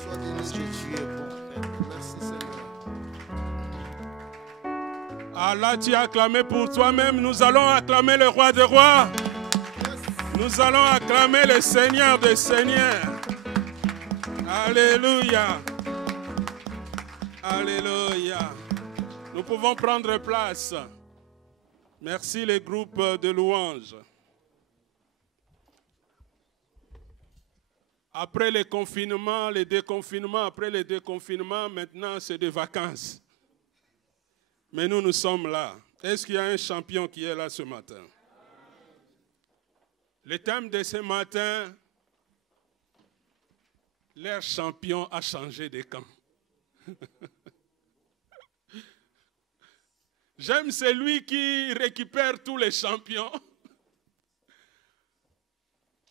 Sois béni, Dieu, tu es bon, Père. Merci, Seigneur. Ah là, tu as acclamé pour toi-même. Nous allons acclamer le roi des rois. Nous allons acclamer le Seigneur des seigneurs. Alléluia. Alléluia. Nous pouvons prendre place. Merci les groupes de louanges. Après les confinements, les déconfinements, après les déconfinements, maintenant c'est des vacances. Mais nous sommes là. Est-ce qu'il y a un champion qui est là ce matin? Le thème de ce matin, leur champion a changé de camp. J'aime celui qui récupère tous les champions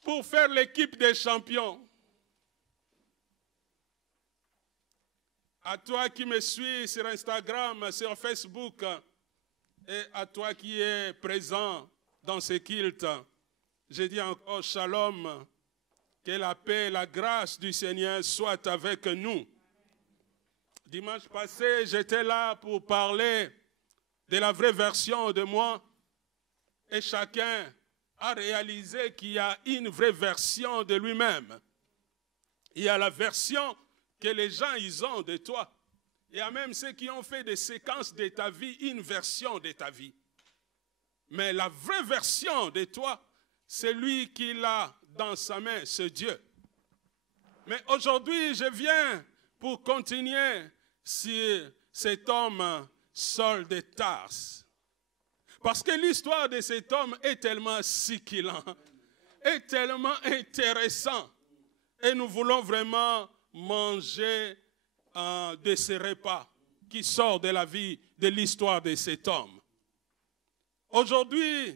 pour faire l'équipe des champions. À toi qui me suis sur Instagram, sur Facebook, et à toi qui es présent dans ce culte, je dis encore shalom, que la paix et la grâce du Seigneur soient avec nous. Dimanche passé, j'étais là pour parler de la vraie version de moi, et chacun a réalisé qu'il y a une vraie version de lui-même. Il y a la version que les gens ils ont de toi. Il y a même ceux qui ont fait des séquences de ta vie, une version de ta vie. Mais la vraie version de toi, c'est lui qui l'a dans sa main, c'est Dieu. Mais aujourd'hui, je viens pour continuer sur cet homme Saul de Tarse. Parce que l'histoire de cet homme est tellement succulent, est tellement intéressant. Et nous voulons vraiment manger de ce repas qui sort de la vie, de l'histoire de cet homme. Aujourd'hui,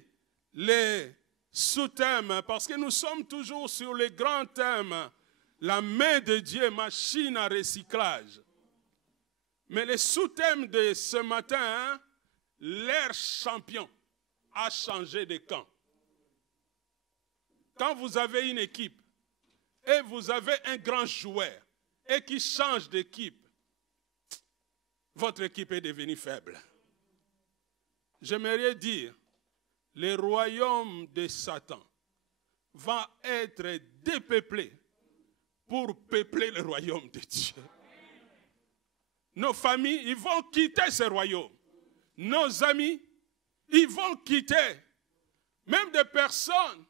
les sous-thèmes, parce que nous sommes toujours sur les grands thèmes, la main de Dieu, machine à recyclage. Mais le sous-thème de ce matin, leur champion a changé de camp. Quand vous avez une équipe et vous avez un grand joueur et qui change d'équipe, votre équipe est devenue faible. J'aimerais dire, le royaume de Satan va être dépeuplé pour peupler le royaume de Dieu. Nos familles, ils vont quitter ce royaume. Nos amis, ils vont quitter. Même des personnes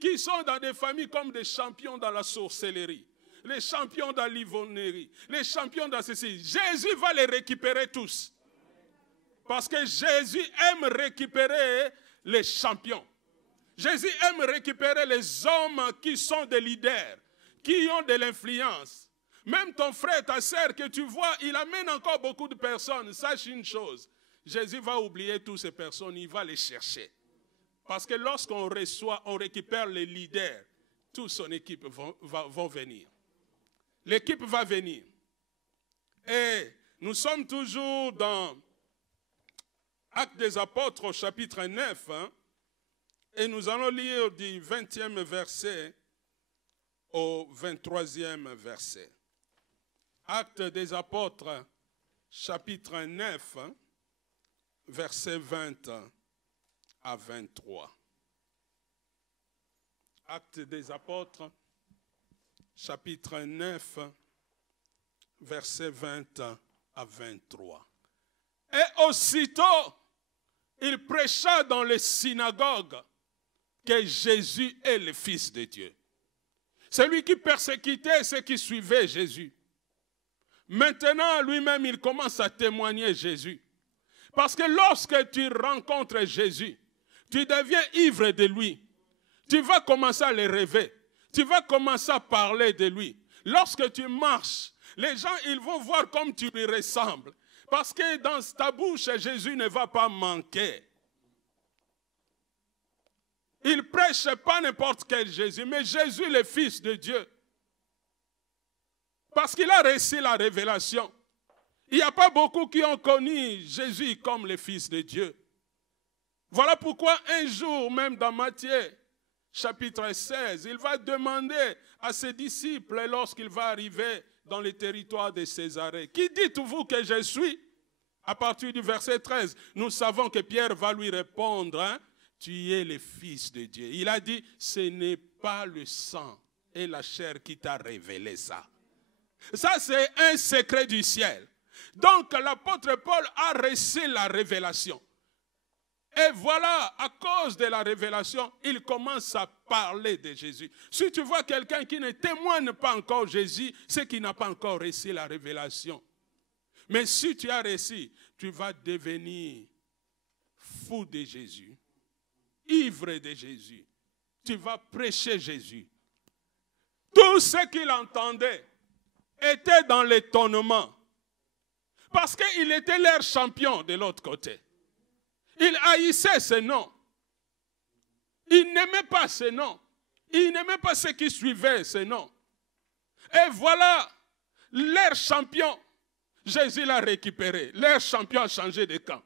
qui sont dans des familles comme des champions dans la sorcellerie, les champions dans l'ivonnerie, les champions dans ceci. Jésus va les récupérer tous. Parce que Jésus aime récupérer les champions. Jésus aime récupérer les hommes qui sont des leaders, qui ont de l'influence. Même ton frère, ta sœur que tu vois, il amène encore beaucoup de personnes. Sache une chose, Jésus va oublier toutes ces personnes, il va les chercher. Parce que lorsqu'on reçoit, on récupère les leaders, toute son équipe vont venir. L'équipe va venir. Et nous sommes toujours dans Actes des Apôtres au chapitre 9. Et nous allons lire du 20e verset au 23e verset. Actes des Apôtres, chapitre 9, verset 20 à 23. Actes des Apôtres, chapitre 9, verset 20 à 23. Et aussitôt, il prêcha dans les synagogues que Jésus est le Fils de Dieu. Celui qui persécutait ceux qui suivaient Jésus. Maintenant, lui-même, il commence à témoigner Jésus. Parce que lorsque tu rencontres Jésus, tu deviens ivre de lui. Tu vas commencer à le rêver. Tu vas commencer à parler de lui. Lorsque tu marches, les gens, ils vont voir comme tu lui ressembles. Parce que dans ta bouche, Jésus ne va pas manquer. Il ne prêche pas n'importe quel Jésus, mais Jésus, le Fils de Dieu. Parce qu'il a reçu la révélation. Il n'y a pas beaucoup qui ont connu Jésus comme le Fils de Dieu. Voilà pourquoi un jour, même dans Matthieu, chapitre 16, il va demander à ses disciples lorsqu'il va arriver dans le territoire de Césarée, qui dites-vous que je suis? À partir du verset 13, nous savons que Pierre va lui répondre, hein, tu es le Fils de Dieu. Il a dit, ce n'est pas le sang et la chair qui t'a révélé ça. Ça, c'est un secret du ciel. Donc, l'apôtre Paul a reçu la révélation. Et voilà, à cause de la révélation, il commence à parler de Jésus. Si tu vois quelqu'un qui ne témoigne pas encore Jésus, c'est qu'il n'a pas encore reçu la révélation. Mais si tu as reçu, tu vas devenir fou de Jésus, ivre de Jésus. Tu vas prêcher Jésus. Tout ce qu'il entendait était dans l'étonnement. Parce qu'il était leur champion de l'autre côté. Il haïssait ce nom. Il n'aimait pas ce nom. Il n'aimait pas ceux qui suivaient ce nom. Et voilà, leur champion, Jésus l'a récupéré. Leur champion a changé de camp.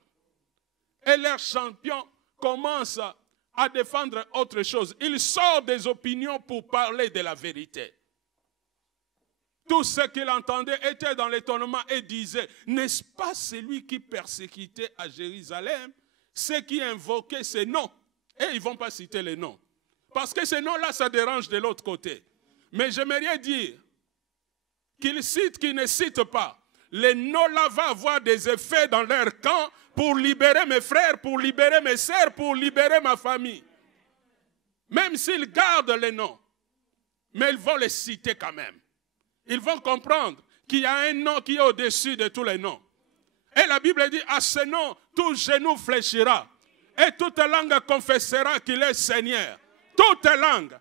Et leur champion commence à défendre autre chose. Il sort des opinions pour parler de la vérité. Tout ce qu'il entendait était dans l'étonnement et disait, n'est-ce pas celui qui persécutait à Jérusalem, ceux qui invoquaient ces noms? Et ils ne vont pas citer les noms. Parce que ces noms-là, ça dérange de l'autre côté. Mais j'aimerais dire qu'ils citent, qu'ils ne citent pas. Les noms-là vont avoir des effets dans leur camp pour libérer mes frères, pour libérer mes sœurs, pour libérer ma famille. Même s'ils gardent les noms. Mais ils vont les citer quand même. Ils vont comprendre qu'il y a un nom qui est au-dessus de tous les noms. Et la Bible dit, à ce nom, tout genou fléchira. Et toute langue confessera qu'il est Seigneur. Toute langue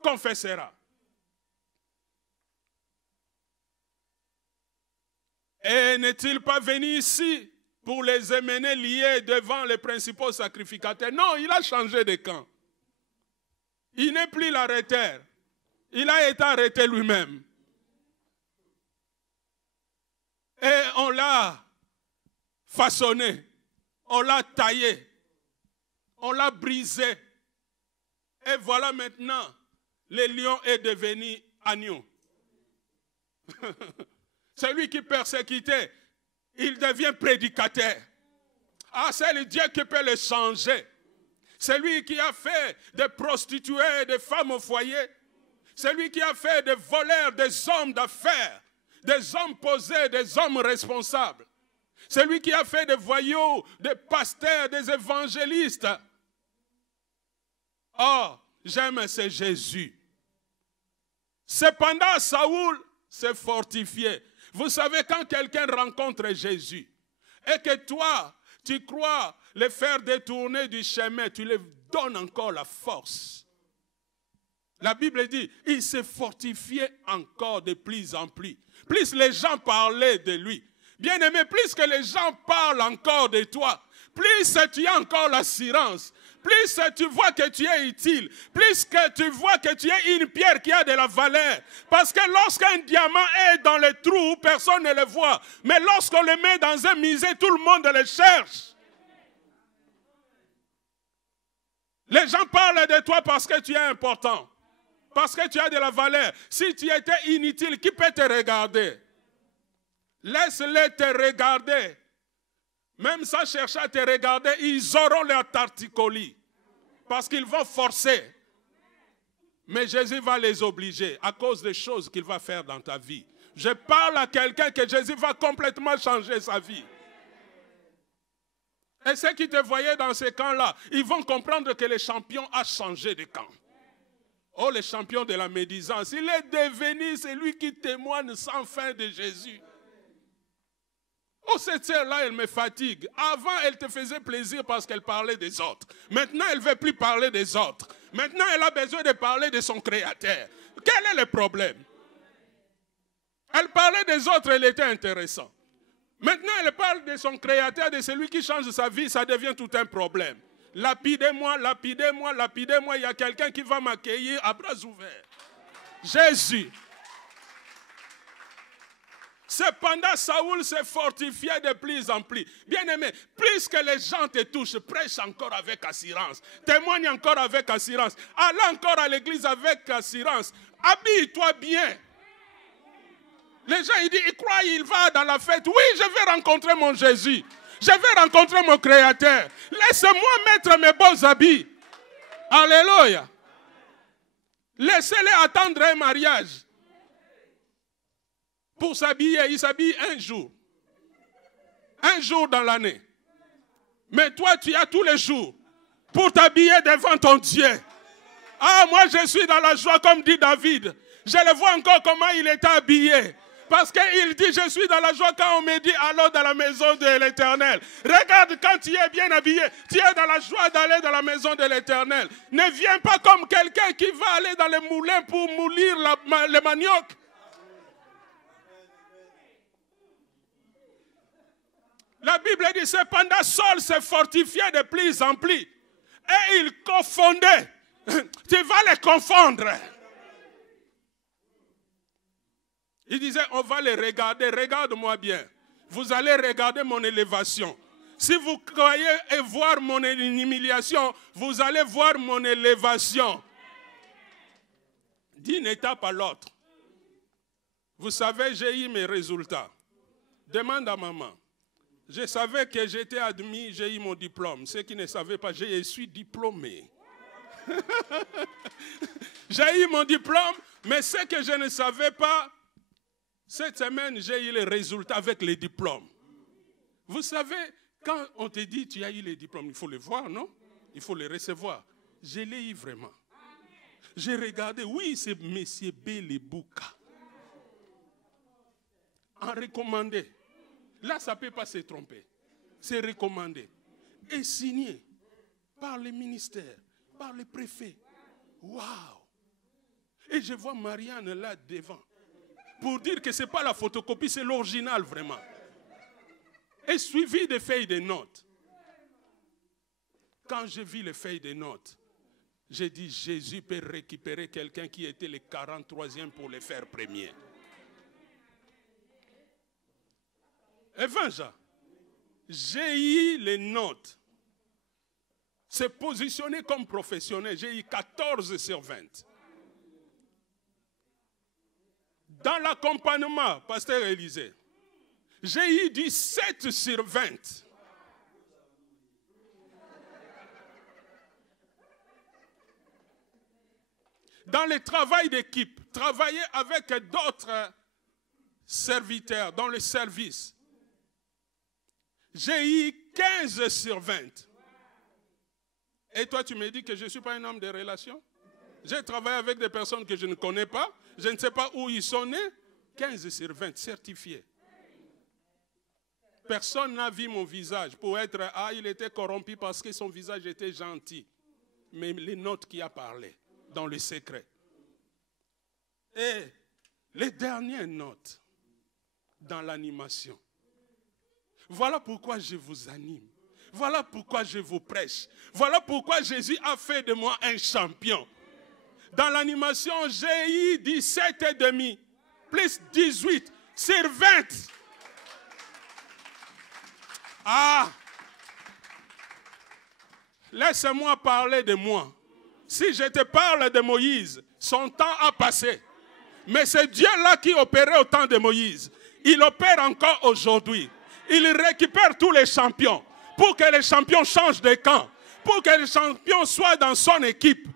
confessera. Et n'est-il pas venu ici pour les emmener liés devant les principaux sacrificateurs? Non, il a changé de camp. Il n'est plus l'arrêteur. Il a été arrêté lui-même. Et on l'a façonné, on l'a taillé, on l'a brisé. Et voilà maintenant, le lion est devenu agneau. Celui qui persécutait, il devient prédicateur. Ah, c'est le Dieu qui peut le changer. Celui qui a fait des prostituées, des femmes au foyer. Celui qui a fait des voleurs, des hommes d'affaires. Des hommes posés, des hommes responsables. Celui qui a fait des voyous, des pasteurs, des évangélistes. Oh, j'aime ce Jésus. Cependant, Saoul s'est fortifié. Vous savez, quand quelqu'un rencontre Jésus et que toi, tu crois le faire détourner du chemin, tu lui donnes encore la force. La Bible dit, il s'est fortifié encore de plus en plus. Plus les gens parlaient de lui. Bien-aimé, plus que les gens parlent encore de toi, plus tu as encore l'assurance, plus tu vois que tu es utile, plus que tu vois que tu es une pierre qui a de la valeur. Parce que lorsqu'un diamant est dans le trou, personne ne le voit. Mais lorsqu'on le met dans un musée, tout le monde le cherche. Les gens parlent de toi parce que tu es important. Parce que tu as de la valeur. Si tu étais inutile, qui peut te regarder? Laisse-les te regarder. Même sans chercher à te regarder, ils auront leur tarticolis. Parce qu'ils vont forcer. Mais Jésus va les obliger à cause des choses qu'il va faire dans ta vie. Je parle à quelqu'un que Jésus va complètement changer sa vie. Et ceux qui te voyaient dans ces camps-là, ils vont comprendre que le champion a changé de camp. Oh, le champion de la médisance, il est devenu celui qui témoigne sans fin de Jésus. Oh, cette sœur-là, elle me fatigue. Avant, elle te faisait plaisir parce qu'elle parlait des autres. Maintenant, elle ne veut plus parler des autres. Maintenant, elle a besoin de parler de son Créateur. Quel est le problème? Elle parlait des autres, elle était intéressante. Maintenant, elle parle de son Créateur, de celui qui change sa vie, ça devient tout un problème. Lapidez-moi, lapidez-moi, lapidez-moi. Il y a quelqu'un qui va m'accueillir à bras ouverts. Jésus. Cependant, Saoul s'est fortifié de plus en plus. Bien-aimé, plus que les gens te touchent, prêche encore avec assurance. Témoigne encore avec assurance. Allez encore à l'église avec assurance. Habille-toi bien. Les gens, ils disent, ils croient, il va dans la fête. Oui, je vais rencontrer mon Jésus. Je vais rencontrer mon Créateur. Laissez-moi mettre mes beaux habits. Alléluia. Laissez-les attendre un mariage. Pour s'habiller, ils s'habillent un jour. Un jour dans l'année. Mais toi, tu as tous les jours pour t'habiller devant ton Dieu. Ah, moi, je suis dans la joie, comme dit David. Je le vois encore comment il était habillé. Parce qu'il dit, je suis dans la joie quand on me dit, allons dans la maison de l'Éternel. Regarde, quand tu es bien habillé, tu es dans la joie d'aller dans la maison de l'Éternel. Ne viens pas comme quelqu'un qui va aller dans les moulins pour moulir le manioc. La Bible dit, cependant, Saul s'est fortifié de plus en plus. Et il confondait. Tu vas les confondre. Il disait, on va les regarder. Regarde-moi bien. Vous allez regarder mon élévation. Si vous croyez voir mon humiliation, vous allez voir mon élévation. D'une étape à l'autre. Vous savez, j'ai eu mes résultats. Demande à maman. Je savais que j'étais admis, j'ai eu mon diplôme. Ceux qui ne savaient pas, je suis diplômé. J'ai eu mon diplôme, mais ce que je ne savais pas, cette semaine, j'ai eu les résultats avec les diplômes. Vous savez, quand on te dit tu as eu les diplômes, il faut les voir, non? Il faut les recevoir. Je l'ai eu vraiment. J'ai regardé, oui, c'est M. Belebouka. En recommandé. Là, ça ne peut pas se tromper. C'est recommandé. Et signé par les ministères, par les préfets. Waouh! Et je vois Marianne là devant. Pour dire que ce n'est pas la photocopie, c'est l'original vraiment. Et suivi des feuilles de notes. Quand j'ai vu les feuilles de notes, j'ai dit, Jésus peut récupérer quelqu'un qui était le 43e pour les faire premiers. Évangile, j'ai eu les notes. C'est positionné comme professionnel. J'ai eu 14 sur 20. Dans l'accompagnement, pasteur Élisée, j'ai eu du 7 sur 20. Dans le travail d'équipe, travailler avec d'autres serviteurs dans le service, j'ai eu 15 sur 20. Et toi, tu me dis que je ne suis pas un homme de relation? J'ai travaillé avec des personnes que je ne connais pas. Je ne sais pas où ils sont nés. 15 sur 20, certifiés. Personne n'a vu mon visage pour être... Ah, il était corrompu parce que son visage était gentil. Mais les notes qui a parlé dans le secret. Et les dernières notes dans l'animation. Voilà pourquoi je vous anime. Voilà pourquoi je vous prêche. Voilà pourquoi Jésus a fait de moi un champion. Dans l'animation, j'ai eu 17,5 plus 18 sur 20. Ah! Laisse-moi parler de moi. Si je te parle de Moïse, son temps a passé. Mais c'est Dieu-là qui opérait au temps de Moïse. Il opère encore aujourd'hui. Il récupère tous les champions. Pour que les champions changent de camp. Pour que les champions soient dans son équipe.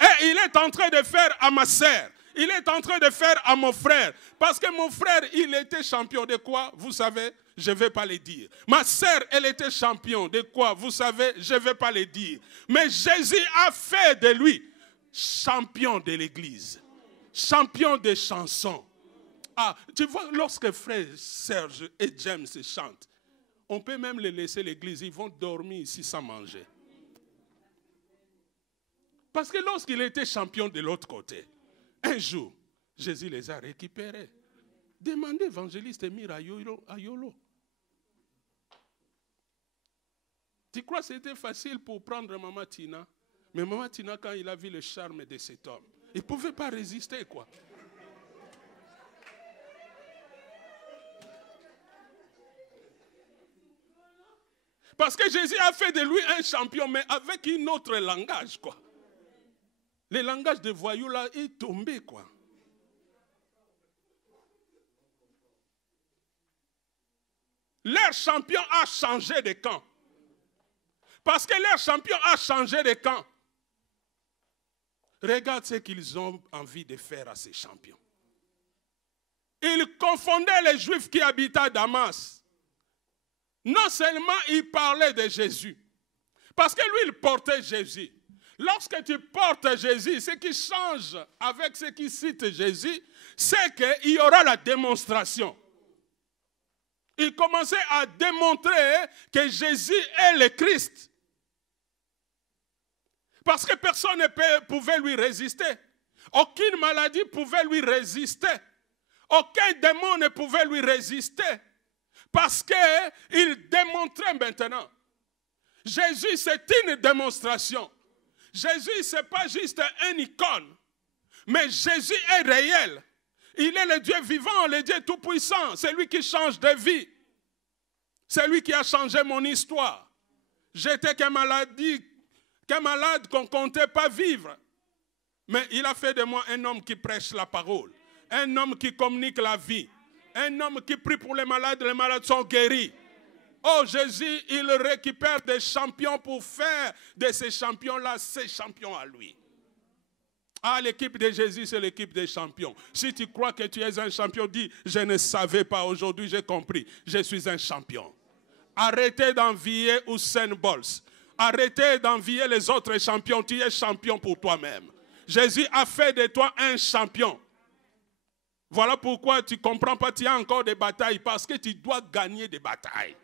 Et il est en train de faire à ma sœur. Il est en train de faire à mon frère. Parce que mon frère, il était champion de quoi? Vous savez, je ne vais pas le dire. Ma sœur, elle était champion de quoi? Vous savez, je ne vais pas le dire. Mais Jésus a fait de lui champion de l'église. Champion des chansons. Ah, tu vois, lorsque frère Serge et James chantent, on peut même les laisser l'église. Ils vont dormir ici sans manger. Parce que lorsqu'il était champion de l'autre côté, un jour, Jésus les a récupérés. Demandez évangéliste Emir Ayolo. Tu crois que c'était facile pour prendre Maman Tina? Mais Maman Tina, quand il a vu le charme de cet homme, il ne pouvait pas résister, quoi. Parce que Jésus a fait de lui un champion, mais avec un autre langage, quoi. Le langage de voyous là est tombé, quoi. Leur champion a changé de camp. Parce que leur champion a changé de camp. Regarde ce qu'ils ont envie de faire à ces champions. Ils confondaient les Juifs qui habitaient à Damas. Non seulement ils parlaient de Jésus, parce que lui, il portait Jésus. Lorsque tu portes Jésus, ce qui change avec ce qui cite Jésus, c'est qu'il y aura la démonstration. Il commençait à démontrer que Jésus est le Christ. Parce que personne ne pouvait lui résister. Aucune maladie pouvait lui résister. Aucun démon ne pouvait lui résister. Parce qu'il démontrait maintenant. Jésus, c'est une démonstration. Jésus, ce n'est pas juste une icône. Mais Jésus est réel. Il est le Dieu vivant, le Dieu tout-puissant. C'est lui qui change de vie. C'est lui qui a changé mon histoire. J'étais qu'un malade qu'on ne comptait pas vivre. Mais il a fait de moi un homme qui prêche la parole. Un homme qui communique la vie. Un homme qui prie pour les malades sont guéris. Oh Jésus, il récupère des champions pour faire de ces champions-là ses champions à lui. Ah, l'équipe de Jésus, c'est l'équipe des champions. Si tu crois que tu es un champion, dis, je ne savais pas, aujourd'hui j'ai compris, je suis un champion. Arrêtez d'envier Usain Bolt. Arrêtez d'envier les autres champions, tu es champion pour toi-même. Jésus a fait de toi un champion. Voilà pourquoi tu ne comprends pas, tu as encore des batailles, parce que tu dois gagner des batailles.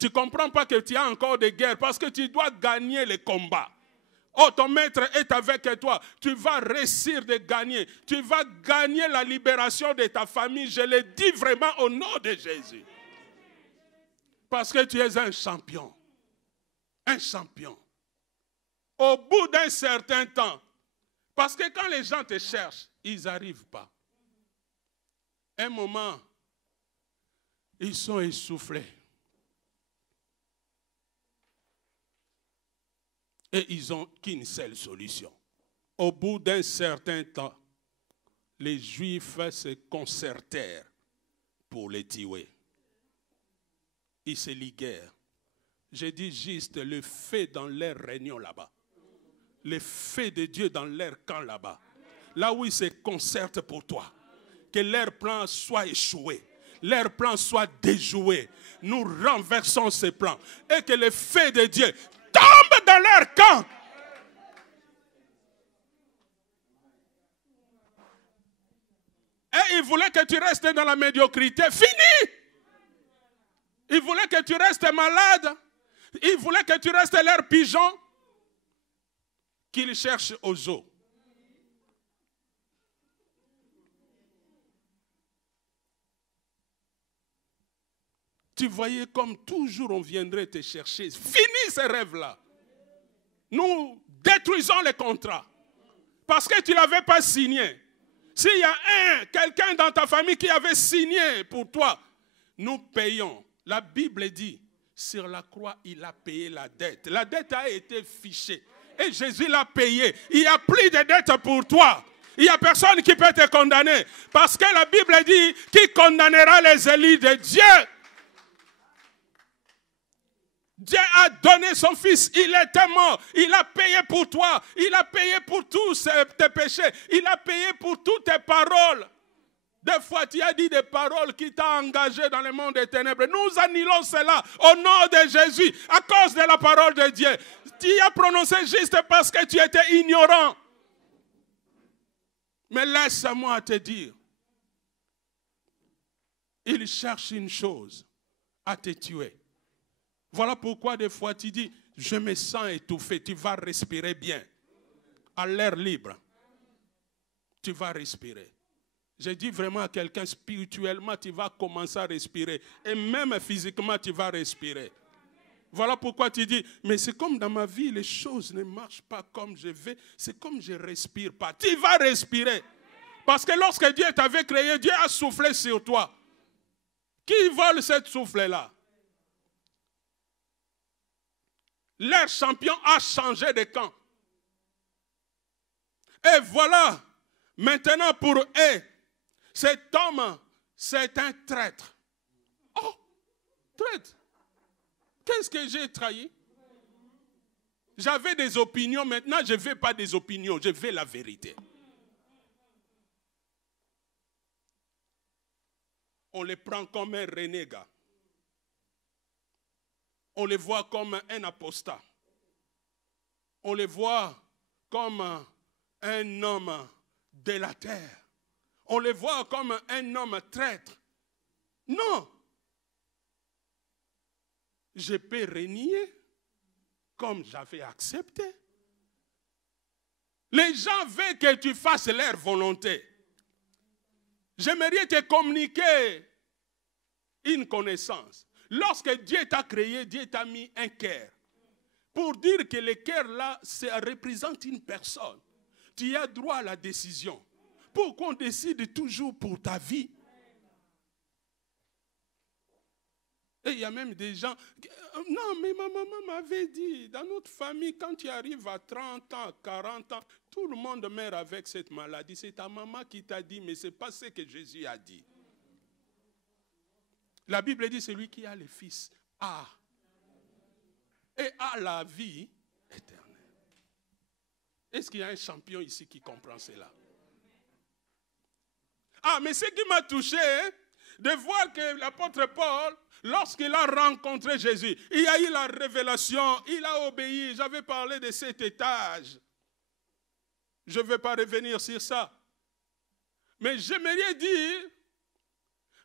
Tu ne comprends pas que tu as encore des guerres, parce que tu dois gagner les combats. Oh, ton maître est avec toi. Tu vas réussir de gagner. Tu vas gagner la libération de ta famille. Je le dis vraiment au nom de Jésus. Parce que tu es un champion. Un champion. Au bout d'un certain temps. Parce que quand les gens te cherchent, ils n'arrivent pas. Un moment, ils sont essoufflés. Et ils n'ont qu'une seule solution. Au bout d'un certain temps, les Juifs se concertèrent pour les tuer. Ils se liguèrent. Je dis juste le fait dans leur réunion là-bas. Le fait de Dieu dans leur camp là-bas. Là où ils se concertent pour toi. Que leur plan soit échoué. Leur plan soit déjoué. Nous renversons ces plans. Et que le fait de Dieu tombe dans leur camp. Et ils voulaient que tu restes dans la médiocrité. Fini! Ils voulaient que tu restes malade. Ils voulaient que tu restes leur pigeon. Qu'ils cherchent aux eaux. Tu voyais comme toujours on viendrait te chercher. Finis ces rêves-là. Nous détruisons les contrats. Parce que tu ne l'avais pas signé. S'il y a quelqu'un dans ta famille qui avait signé pour toi, nous payons. La Bible dit, sur la croix, il a payé la dette. La dette a été fichée. Et Jésus l'a payé. Il n'y a plus de dette pour toi. Il n'y a personne qui peut te condamner. Parce que la Bible dit, qui condamnera les élus de Dieu? Dieu a donné son fils, il était mort, il a payé pour toi, il a payé pour tous tes péchés, il a payé pour toutes tes paroles. Des fois, tu as dit des paroles qui t'ont engagé dans le monde des ténèbres. Nous annulons cela au nom de Jésus, à cause de la parole de Dieu. Tu as prononcé juste parce que tu étais ignorant. Mais laisse-moi te dire, il cherche une chose, à te tuer. Voilà pourquoi des fois tu dis, je me sens étouffé, tu vas respirer bien. À l'air libre, tu vas respirer. Je dis vraiment à quelqu'un, spirituellement, tu vas commencer à respirer. Et même physiquement, tu vas respirer. Voilà pourquoi tu dis, mais c'est comme dans ma vie, les choses ne marchent pas comme je veux. C'est comme je ne respire pas. Tu vas respirer. Parce que lorsque Dieu t'avait créé, Dieu a soufflé sur toi. Qui vole cette souffle-là? leur champion a changé de camp. Et voilà, maintenant pour eux, cet homme, c'est un traître. Oh, traître. Qu'est-ce que j'ai trahi? J'avais des opinions, maintenant je ne veux pas des opinions, je veux la vérité. On les prend comme un renégat. On les voit comme un apostat. On les voit comme un homme délateur. On les voit comme un homme traître. Non. Je peux renier comme j'avais accepté. Les gens veulent que tu fasses leur volonté. J'aimerais te communiquer une connaissance. Lorsque Dieu t'a créé, Dieu t'a mis un cœur. Pour dire que le cœur là, ça représente une personne. Tu as droit à la décision. Pourquoi on décide toujours pour ta vie? Et il y a même des gens, non mais ma maman m'avait dit, dans notre famille, quand tu arrives à 30 ans, 40 ans, tout le monde meurt avec cette maladie. C'est ta maman qui t'a dit, mais ce n'est pas ce que Jésus a dit. La Bible dit, celui qui a le Fils a. Et a la vie éternelle. Est-ce qu'il y a un champion ici qui comprend cela? Ah, mais ce qui m'a touché, de voir que l'apôtre Paul, lorsqu'il a rencontré Jésus, il y a eu la révélation, il a obéi. J'avais parlé de cet étage. Je ne vais pas revenir sur ça. Mais j'aimerais dire,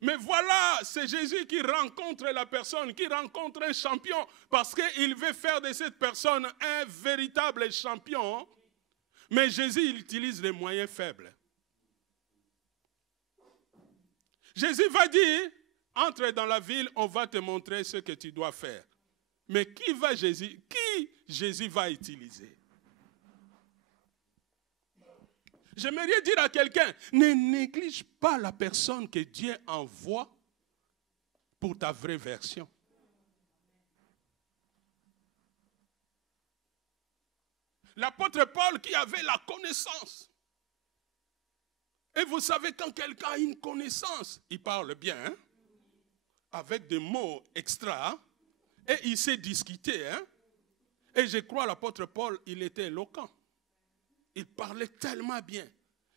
mais voilà, c'est Jésus qui rencontre la personne, qui rencontre un champion, parce qu'il veut faire de cette personne un véritable champion. Mais Jésus, il utilise les moyens faibles. Jésus va dire, entre dans la ville, on va te montrer ce que tu dois faire. Mais qui Jésus va utiliser? J'aimerais dire à quelqu'un, ne néglige pas la personne que Dieu envoie pour ta vraie version. L'apôtre Paul qui avait la connaissance. Et vous savez, quand quelqu'un a une connaissance, il parle bien, hein, avec des mots extra, hein, et il sait discuter. Hein, et je crois l'apôtre Paul, il était éloquent. Il parlait tellement bien.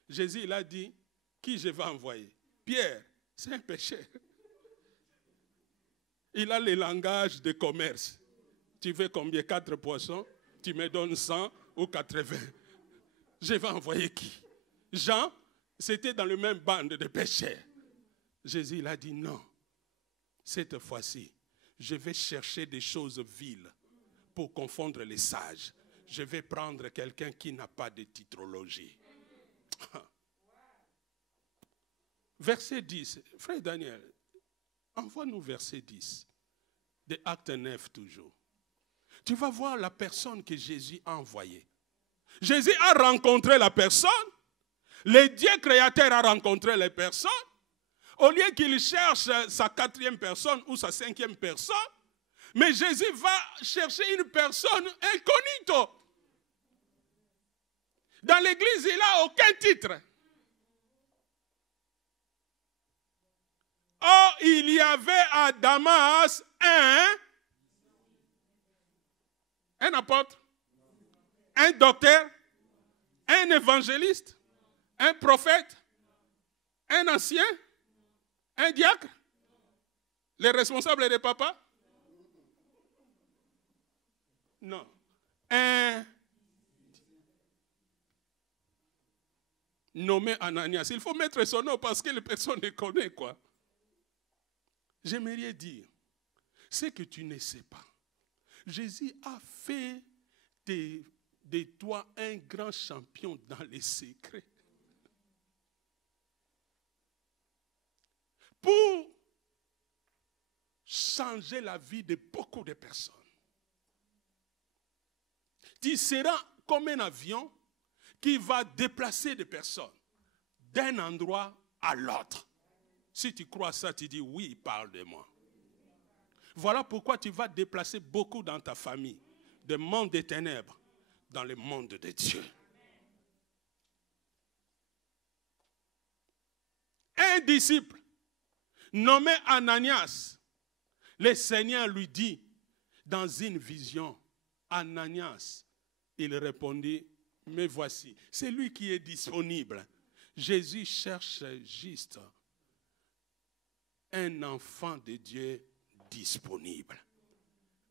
Jésus, il a dit, qui je vais envoyer? Pierre, c'est un pécheur. Il a le langage de commerce. Tu veux combien? 4 poissons? Tu me donnes 100 ou 80. Je vais envoyer qui? Jean, c'était dans le même bande de pécheurs. Jésus, il a dit non. Cette fois-ci, je vais chercher des choses viles pour confondre les sages. Je vais prendre quelqu'un qui n'a pas de titrologie. Verset 10. Frère Daniel, envoie-nous verset 10. De Acte 9 toujours. Tu vas voir la personne que Jésus a envoyée. Jésus a rencontré la personne. Le Dieu créateur a rencontré les personnes. Au lieu qu'il cherche sa 4e personne ou sa 5e personne, mais Jésus va chercher une personne incognito. Dans l'église, il n'a aucun titre. Or, il y avait à Damas un apôtre, un docteur, un évangéliste, un prophète, un ancien, un diacre, les responsables des papas. Non. Un nommé Ananias. Il faut mettre son nom parce que les personnes ne connaissent quoi. J'aimerais dire, ce que tu ne sais pas. Jésus a fait de toi un grand champion dans les secrets. Pour changer la vie de beaucoup de personnes. Tu seras comme un avion qui va déplacer des personnes d'un endroit à l'autre. Si tu crois ça, tu dis oui, parle de moi. Voilà pourquoi tu vas déplacer beaucoup dans ta famille. du monde des ténèbres dans le monde de Dieu. Un disciple nommé Ananias, le Seigneur lui dit dans une vision, Ananias, il répondit, me voici. C'est lui qui est disponible. Jésus cherche juste un enfant de Dieu disponible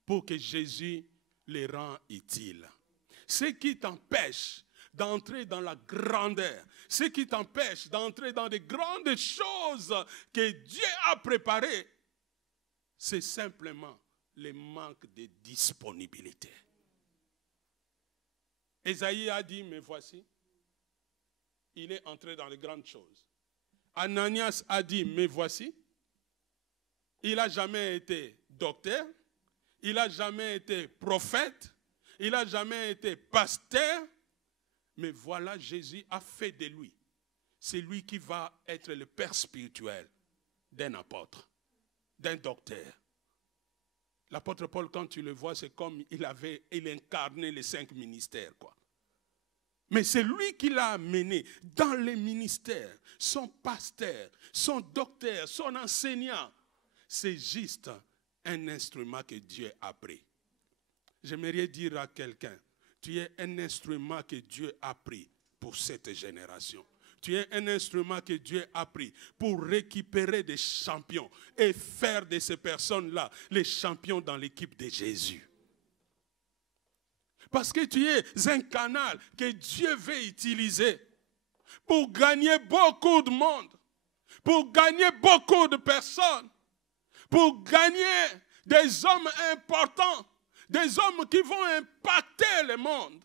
pour que Jésus les rend utiles. Ce qui t'empêche d'entrer dans la grandeur, ce qui t'empêche d'entrer dans de grandes choses que Dieu a préparées, c'est simplement le manque de disponibilité. Ésaïe a dit, me voici, il est entré dans les grandes choses. Ananias a dit, me voici, il n'a jamais été docteur, il n'a jamais été prophète, il n'a jamais été pasteur, mais voilà, Jésus a fait de lui. C'est lui qui va être le père spirituel d'un apôtre, d'un docteur. L'apôtre Paul, quand tu le vois, c'est comme il incarnait les 5 ministères, quoi. Mais c'est lui qui l'a amené dans les ministères, son pasteur, son docteur, son enseignant. C'est juste un instrument que Dieu a pris. J'aimerais dire à quelqu'un, tu es un instrument que Dieu a pris pour cette génération. Tu es un instrument que Dieu a pris pour récupérer des champions et faire de ces personnes-là les champions dans l'équipe de Jésus. Parce que tu es un canal que Dieu veut utiliser pour gagner beaucoup de monde, pour gagner beaucoup de personnes, pour gagner des hommes importants, des hommes qui vont impacter le monde.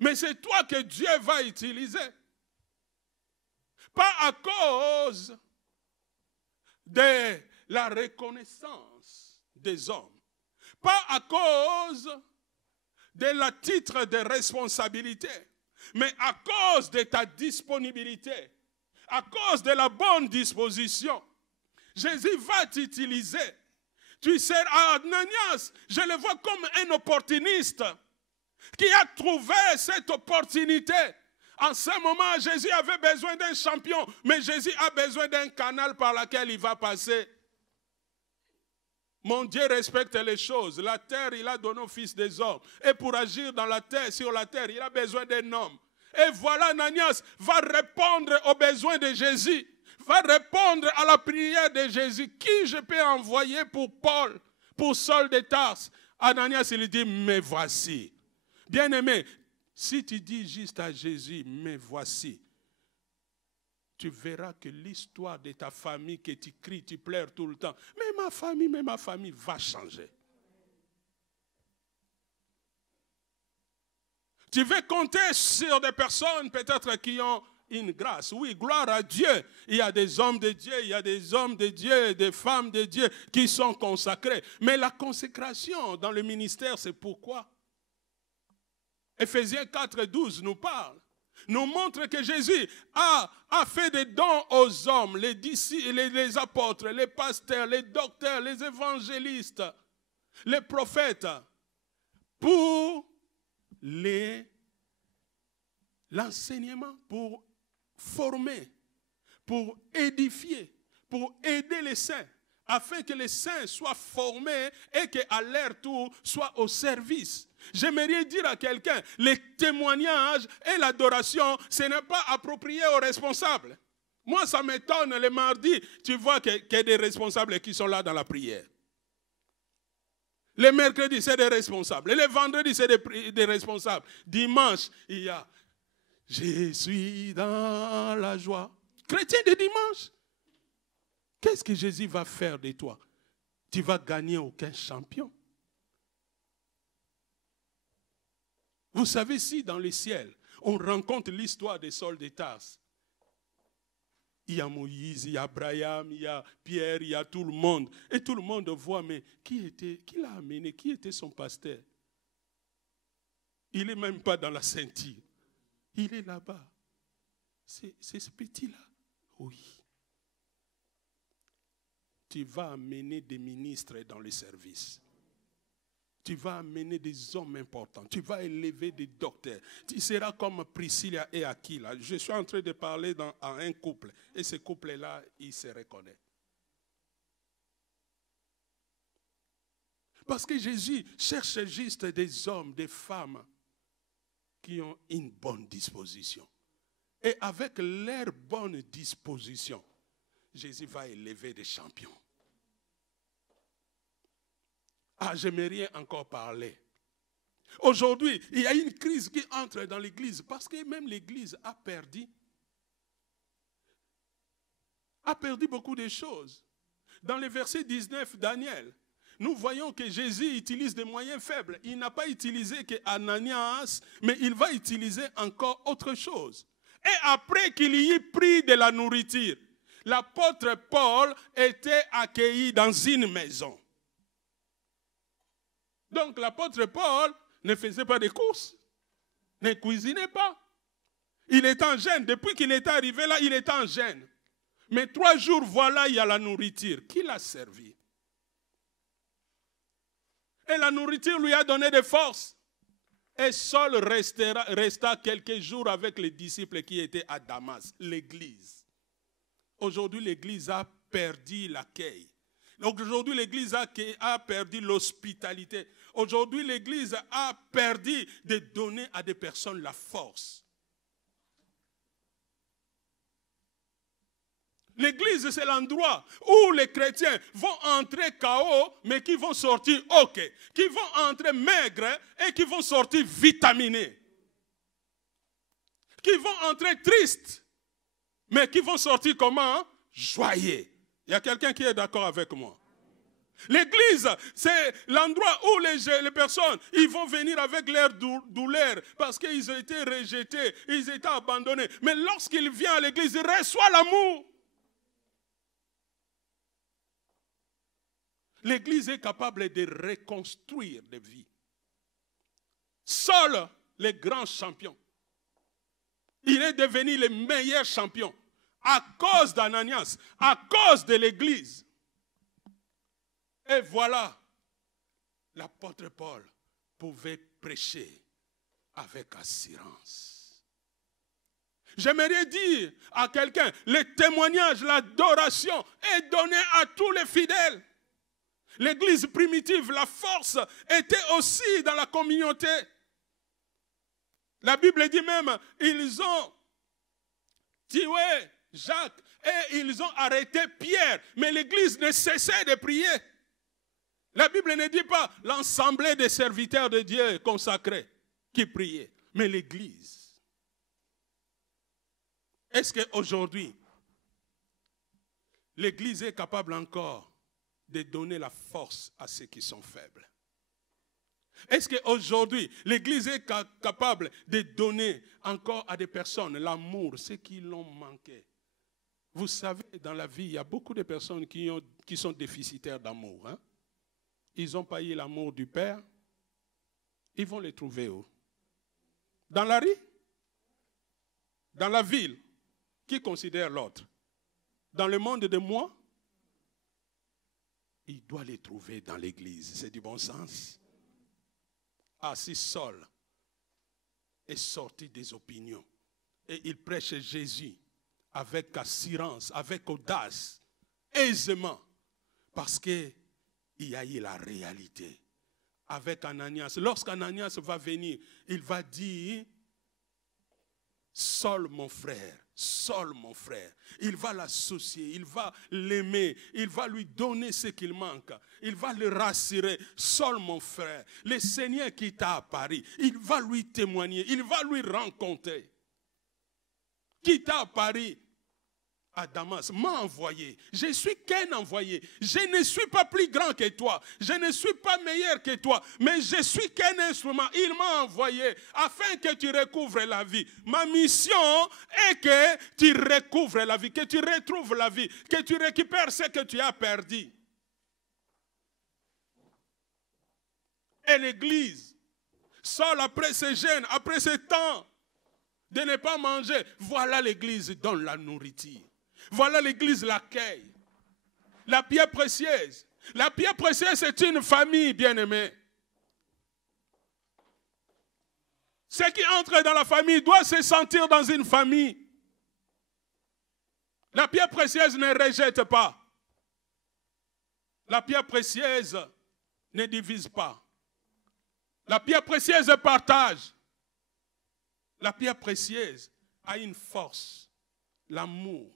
Mais c'est toi que Dieu va utiliser. Pas à cause de la reconnaissance des hommes. Pas à cause de la titre de responsabilité. Mais à cause de ta disponibilité. À cause de la bonne disposition. Jésus va t'utiliser. Tu sais, Ananias, je le vois comme un opportuniste qui a trouvé cette opportunité. En ce moment, Jésus avait besoin d'un champion, mais Jésus a besoin d'un canal par lequel il va passer. Mon Dieu respecte les choses. La terre, il a donné au Fils des hommes. Et pour agir dans la terre, sur la terre, il a besoin d'un homme. Et voilà, Ananias va répondre aux besoins de Jésus. Va répondre à la prière de Jésus. Qui je peux envoyer pour Paul, pour Saul de Tarse? Ananias, il dit, me voici. Bien-aimé, si tu dis juste à Jésus, me voici, tu verras que l'histoire de ta famille, que tu cries, tu pleures tout le temps, mais ma famille va changer. Tu veux compter sur des personnes peut-être qui ont une grâce. Oui, gloire à Dieu. Il y a des hommes de Dieu, il y a des hommes de Dieu, des femmes de Dieu qui sont consacrés. Mais la consécration dans le ministère, c'est pourquoi Éphésiens 4:12 nous parle, nous montre que Jésus a fait des dons aux hommes, les disciples, les apôtres, les pasteurs, les docteurs, les évangélistes, les prophètes, pour l'enseignement, pour former, pour édifier, pour aider les saints, afin que les saints soient formés et qu'à leur tour soient au service. J'aimerais dire à quelqu'un, les témoignages et l'adoration, ce n'est pas approprié aux responsables. Moi, ça m'étonne, le mardi, tu vois qu'il y a des responsables qui sont là dans la prière. Le mercredi, c'est des responsables. Le vendredi, c'est des responsables. Dimanche, il y a « Je suis dans la joie ». Chrétien de dimanche. Qu'est-ce que Jésus va faire de toi? Tu vas gagner aucun champion. Vous savez, si dans le ciel, on rencontre l'histoire des Saul de Tarse, il y a Moïse, il y a Abraham, il y a Pierre, il y a tout le monde. Et tout le monde voit, mais qui l'a amené? Qui était son pasteur? Il n'est même pas dans la ceinture. Il est là-bas. C'est ce petit-là. Oui. Tu vas amener des ministres dans le service. Tu vas amener des hommes importants. Tu vas élever des docteurs. Tu seras comme Priscilla et Aquila. Je suis en train de parler à un couple. Et ce couple-là, il se reconnaît. Parce que Jésus cherche juste des hommes, des femmes qui ont une bonne disposition. Et avec leur bonne disposition, Jésus va élever des champions. Ah, j'aimerais encore parler. Aujourd'hui, il y a une crise qui entre dans l'église parce que même l'église a perdu beaucoup de choses. Dans le verset 19, Daniel, nous voyons que Jésus utilise des moyens faibles. Il n'a pas utilisé que Ananias, mais il va utiliser encore autre chose. Et après qu'il y ait pris de la nourriture, l'apôtre Paul était accueilli dans une maison. Donc l'apôtre Paul ne faisait pas de courses, ne cuisinait pas. Il était en jeûne. Depuis qu'il est arrivé là, il était en jeûne. Mais 3 jours, voilà, il y a la nourriture. Qui l'a servi? Et la nourriture lui a donné des forces. Et Saul resta quelques jours avec les disciples qui étaient à Damas, l'église. Aujourd'hui, l'église a perdu l'accueil. Donc aujourd'hui, l'église a perdu l'hospitalité. Aujourd'hui, l'église a perdu de donner à des personnes la force. L'église, c'est l'endroit où les chrétiens vont entrer KO, mais qui vont sortir OK. Qui vont entrer maigres et qui vont sortir vitaminés. Qui vont entrer tristes, mais qui vont sortir comment? Joyeux. Il y a quelqu'un qui est d'accord avec moi? L'église, c'est l'endroit où les personnes, ils vont venir avec leur douleur parce qu'ils ont été rejetés, ils étaient abandonnés. Mais lorsqu'ils viennent à l'église, ils reçoivent l'amour. L'église est capable de reconstruire des vies. Seuls les grands champions. Il est devenu le meilleur champion à cause d'Ananias, à cause de l'église. Et voilà, l'apôtre Paul pouvait prêcher avec assurance. J'aimerais dire à quelqu'un, le témoignage, l'adoration est donné à tous les fidèles. L'église primitive, la force était aussi dans la communauté. La Bible dit même, ils ont tué Jacques et ils ont arrêté Pierre. Mais l'église ne cessait de prier. La Bible ne dit pas l'ensemble des serviteurs de Dieu consacrés qui priaient, mais l'église. Est-ce qu'aujourd'hui, l'église est capable encore de donner la force à ceux qui sont faibles? Est-ce qu'aujourd'hui, l'église est capable de donner encore à des personnes l'amour, ceux qui l'ont manqué? Vous savez, dans la vie, il y a beaucoup de personnes qui sont déficitaires d'amour. Hein? Ils n'ont pas eu l'amour du Père. Ils vont les trouver où? Dans la rue? Dans la ville? Qui considère l'autre? Dans le monde de moi? Il doit les trouver dans l'église. C'est du bon sens. Si Saul est sorti des opinions et il prêche Jésus avec assurance, avec audace, aisément, parce qu'il y a eu la réalité. Avec Ananias, lorsqu'Ananias va venir, il va dire, Saul mon frère, Saul mon frère. Il va l'associer, il va l'aimer, il va lui donner ce qu'il manque. Il va le rassurer. Saul mon frère, le Seigneur qui t'a apparu, il va lui témoigner, il va lui rencontrer. Qui t'a apparu à Damas, m'a envoyé. Je suis qu'un envoyé. Je ne suis pas plus grand que toi. Je ne suis pas meilleur que toi. Mais je suis qu'un instrument. Il m'a envoyé afin que tu recouvres la vie. Ma mission est que tu recouvres la vie, que tu retrouves la vie, que tu récupères ce que tu as perdu. Et l'église, seule après ce jeûne, après ce temps de ne pas manger, voilà l'église donne la nourriture. Voilà l'église l'accueil. La pierre précieuse. La pierre précieuse, c'est une famille bien-aimée. Ce qui entre dans la famille doit se sentir dans une famille. La pierre précieuse ne rejette pas. La pierre précieuse ne divise pas. La pierre précieuse partage. La pierre précieuse a une force, l'amour,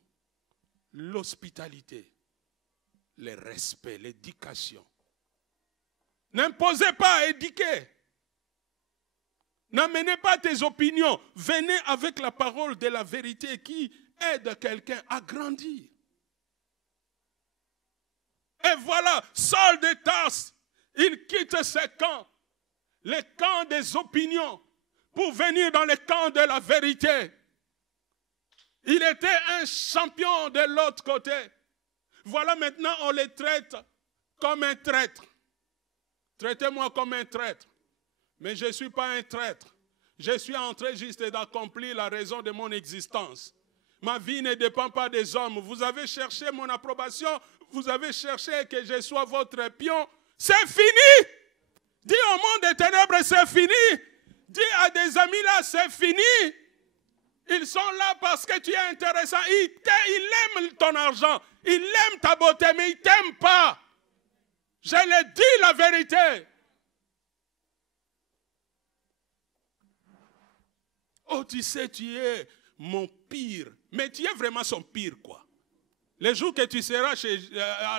l'hospitalité, le respect, l'éducation. N'imposez pas, éduquez. N'amenez pas tes opinions. Venez avec la parole de la vérité qui aide quelqu'un à grandir. Et voilà, Saul de Tarse, il quitte ses camps, les camps des opinions, pour venir dans les camps de la vérité. Il était un champion de l'autre côté. Voilà, maintenant on le traite comme un traître. Traitez-moi comme un traître. Mais je ne suis pas un traître. Je suis en train juste d'accomplir la raison de mon existence. Ma vie ne dépend pas des hommes. Vous avez cherché mon approbation. Vous avez cherché que je sois votre pion. C'est fini. Dis au monde des ténèbres, c'est fini. Dis à des amis là, c'est fini. Ils sont là parce que tu es intéressant. Ils aiment ton argent. Ils aiment ta beauté, mais ils ne t'aiment pas. Je leur dis la vérité. Oh, tu sais, tu es mon pire. Mais tu es vraiment son pire, quoi. Les jours que tu seras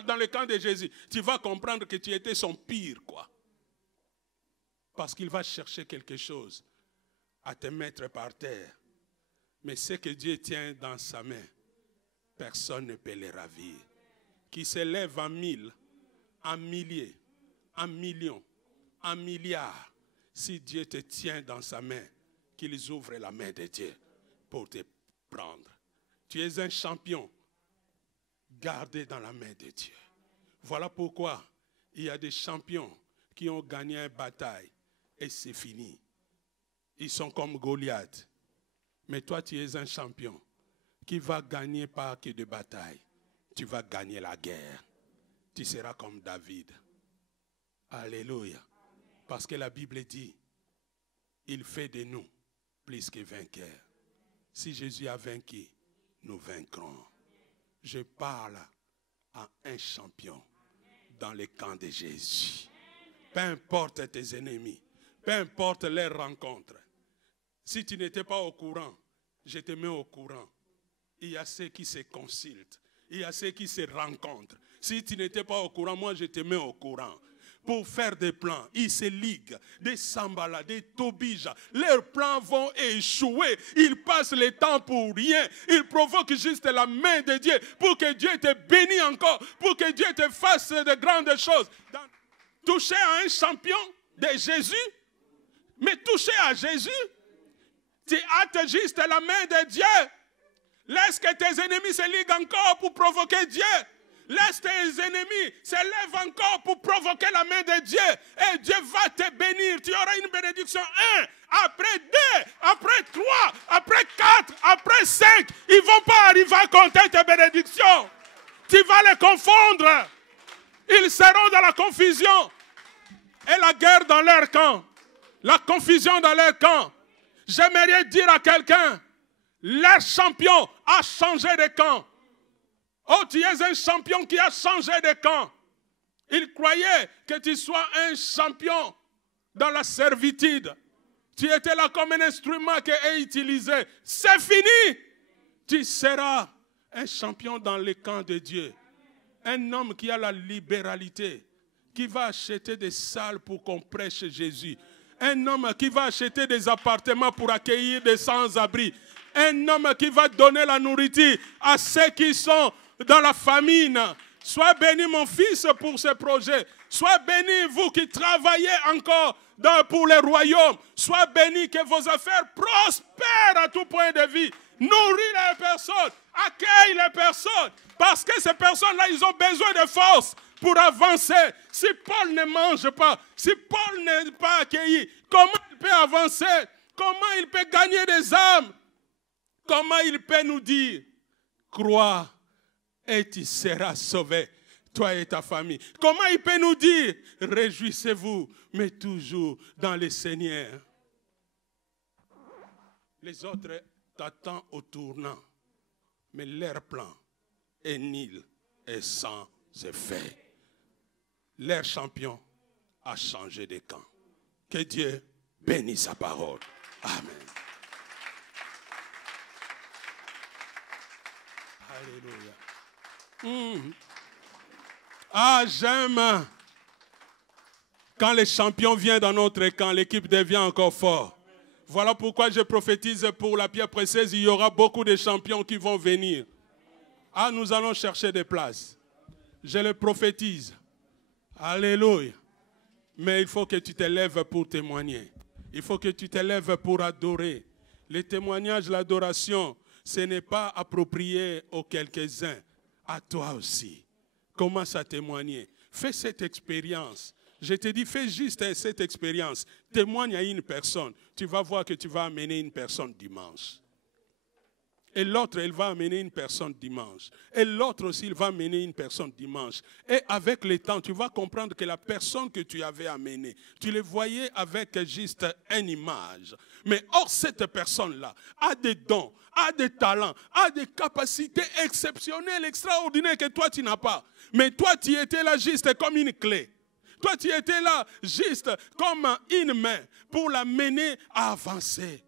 dans le camp de Jésus, tu vas comprendre que tu étais son pire, quoi. Parce qu'il va chercher quelque chose à te mettre par terre. Mais ce que Dieu tient dans sa main, personne ne peut les ravir. Qui s'élève en 1000, en milliers, en millions, en milliards. Si Dieu te tient dans sa main, qu'ils ouvrent la main de Dieu pour te prendre. Tu es un champion gardé dans la main de Dieu. Voilà pourquoi il y a des champions qui ont gagné une bataille et c'est fini. Ils sont comme Goliath. Mais toi, tu es un champion qui va gagner pas que de bataille. Tu vas gagner la guerre. Tu seras comme David. Alléluia. Parce que la Bible dit, il fait de nous plus que vainqueurs. Si Jésus a vaincu, nous vaincrons. Je parle à un champion dans le camp de Jésus. Peu importe tes ennemis, peu importe les rencontres. Si tu n'étais pas au courant, je te mets au courant. Il y a ceux qui se consultent, il y a ceux qui se rencontrent. Si tu n'étais pas au courant, moi je te mets au courant. Pour faire des plans, ils se liguent, des Sambala, des Tobija. Leurs plans vont échouer. Ils passent le temps pour rien. Ils provoquent juste la main de Dieu pour que Dieu te bénisse encore, pour que Dieu te fasse de grandes choses. Toucher à un champion de Jésus, mais toucher à Jésus, tu hâtes juste la main de Dieu. Laisse que tes ennemis se liguent encore pour provoquer Dieu. Laisse tes ennemis se lèvent encore pour provoquer la main de Dieu. Et Dieu va te bénir. Tu auras une bénédiction 1, après 2, après 3, après 4, après 5. Ils ne vont pas arriver à compter tes bénédictions. Tu vas les confondre. Ils seront dans la confusion. Et la guerre dans leur camp. La confusion dans leur camp. J'aimerais dire à quelqu'un, leur champion a changé de camp. Oh, tu es un champion qui a changé de camp. Il croyait que tu sois un champion dans la servitude. Tu étais là comme un instrument qui est utilisé. C'est fini. Tu seras un champion dans le camp de Dieu. Un homme qui a la libéralité, qui va acheter des salles pour qu'on prêche Jésus. Un homme qui va acheter des appartements pour accueillir des sans-abri. Un homme qui va donner la nourriture à ceux qui sont dans la famine. Sois béni mon fils pour ce projet. Sois béni vous qui travaillez encore pour le royaume. Sois béni que vos affaires prospèrent à tout point de vue. Nourris les personnes. Accueille les personnes. Parce que ces personnes-là, ils ont besoin de force pour avancer. Si Paul ne mange pas, si Paul n'est pas accueilli, comment il peut avancer? Comment il peut gagner des âmes? Comment il peut nous dire, crois et tu seras sauvé, toi et ta famille. Comment il peut nous dire, réjouissez-vous, mais toujours dans le Seigneur. Les autres t'attendent au tournant. Mais leur plan est nul et sans effet. Leur champion a changé de camp. Que Dieu bénisse sa parole. Amen. Alléluia. Ah, j'aime quand les champions viennent dans notre camp, l'équipe devient encore forte. Voilà pourquoi je prophétise pour la pierre précieuse, il y aura beaucoup de champions qui vont venir. Ah, nous allons chercher des places. Je le prophétise. Alléluia. Mais il faut que tu te lèves pour témoigner. Il faut que tu te lèves pour adorer. Les témoignages, l'adoration, ce n'est pas approprié aux quelques-uns. À toi aussi. Commence à témoigner. Fais cette expérience. Je te dis, fais juste cette expérience. Témoigne à une personne. Tu vas voir que tu vas amener une personne dimanche. Et l'autre, elle va amener une personne dimanche. Et l'autre aussi, il va amener une personne dimanche. Et avec le temps, tu vas comprendre que la personne que tu avais amenée, tu le voyais avec juste une image. Mais or, cette personne-là a des dons, a des talents, a des capacités exceptionnelles, extraordinaires que toi, tu n'as pas. Mais toi, tu étais là juste comme une clé. Toi, tu étais là juste comme une main pour la mener à avancer.